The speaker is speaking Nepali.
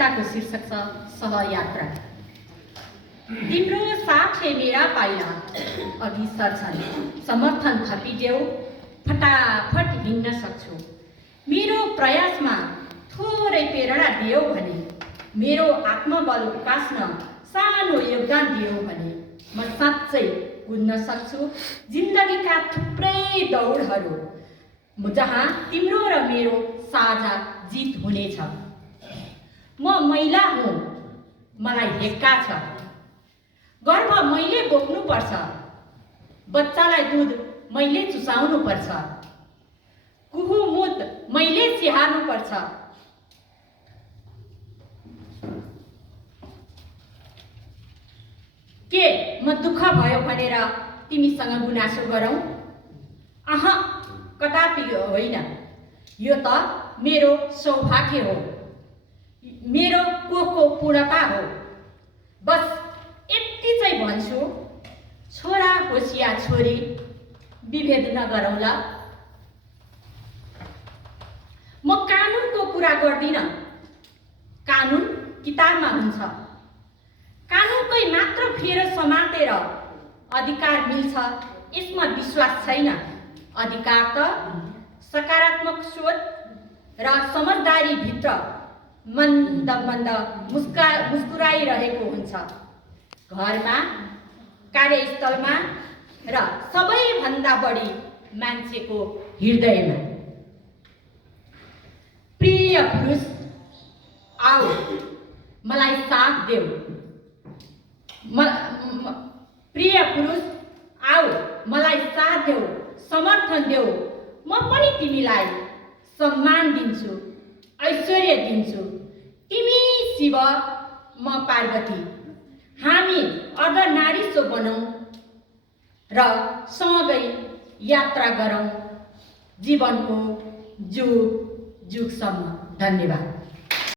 कविताको शीर्षक छ सहयात्रा। तिम्रो साथले मेरा पाइला अघि सर्छन्, समर्थन थपिदेऊ, फटाफट हिँड्न सक्छु। मेरो प्रयासमा थोरै प्रेरणा दियौ भने, मेरो आत्मबल उकास्न सानो योगदान दियौ भने म साँच्चै कुद्न सक्छु जिन्दगीका थुप्रै दौडहरू जहाँ तिम्रो र मेरो साझा जित हुनेछ। म महिला हुँ, मलाई हेक्का छ, गर्भ मैले बोक्नुपर्छ, बच्चालाई दुध मैले चुसाउनुपर्छ, कुहुमुत मैले स्याहार्नुपर्छ। के म दुःख भयो भनेर तिमीसँग गुनासो गरौँ? अह, कदापि होइन। यो त मेरो सौभाग्य हो, मेरो कोखको पूर्णता हो। बस यति चाहिँ भन्छु, छोरा होस् या छोरी, विभेद नगरौँला। म कानुनको कुरा गर्दिनँ, कानुन किताबमा हुन्छ। कानुनकै मात्र फेर समातेर अधिकार मिल्छ यसमा विश्वास छैन। अधिकार त सकारात्मक सोच र समझदारीभित्र मन्द मन्द मुस्कुराइरहेको हुन्छ। घरमा, कार्यस्थलमा र सबैभन्दा बढी मान्छेको हृदयमा। प्रिय पुरुष, आऊ मलाई साथ देऊ। प्रिय पुरुष, आऊ मलाई साथ देऊ, समर्थन देऊ। म पनि तिमीलाई सम्मान दिन्छु, ऐश्वर्य दिन्छु। तिमी शिव, म पार्वती। हामी अर्धनारीश्वर बनौँ र सँगै यात्रा गरौँ जीवनको जुग जुगसम्म। धन्यवाद।